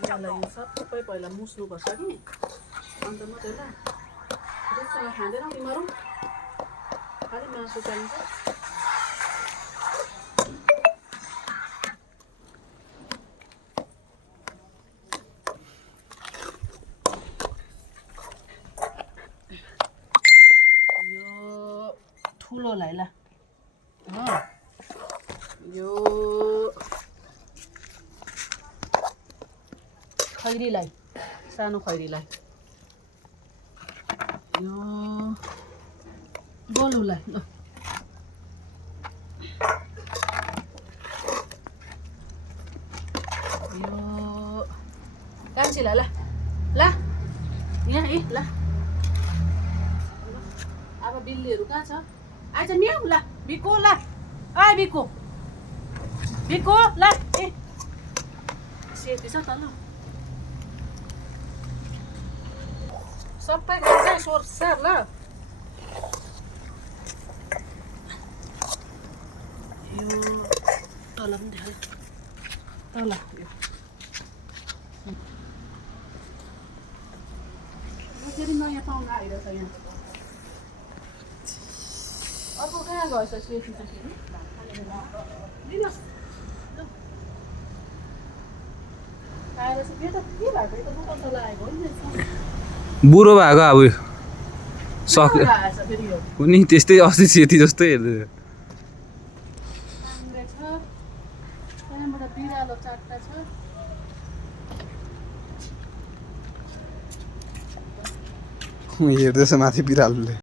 यसलाई यो सबै पहिला मुस्नुपर्छ कि अन्त मात्रै ल दुधसँग खाँदैनौ तिमीहरू खालि मासु चाहिन्छ यो ठुलोलाई ल यो खैरीलाई सानो खैरीलाई यो गोलुलाई ल यो कान्छीलाई ल ल यहाँ है ल अब बिल्लीहरू कहाँ छ आइज म्याउ ल बिको ल आइ बिको बिको ल ए सेती छ त ल सबै गर्छ सोर सार ल यो तल पनि देखाउ तल यो फेरि नयाँ पाहुना आइरहेछ यहाँ अर्को कहाँ गएछ सेती चाहिँ फेरि दिनुहोस् आएर चाहिँ के त के भएको त दोकान त लागेको हो नि बुढो भएको अब सक्यो उनी त्यस्तै अस्ति सेती जस्तै हेर्दै त्यहाँबाट बिरालो 4टा छ हेर्दैछ माथि बिरालोले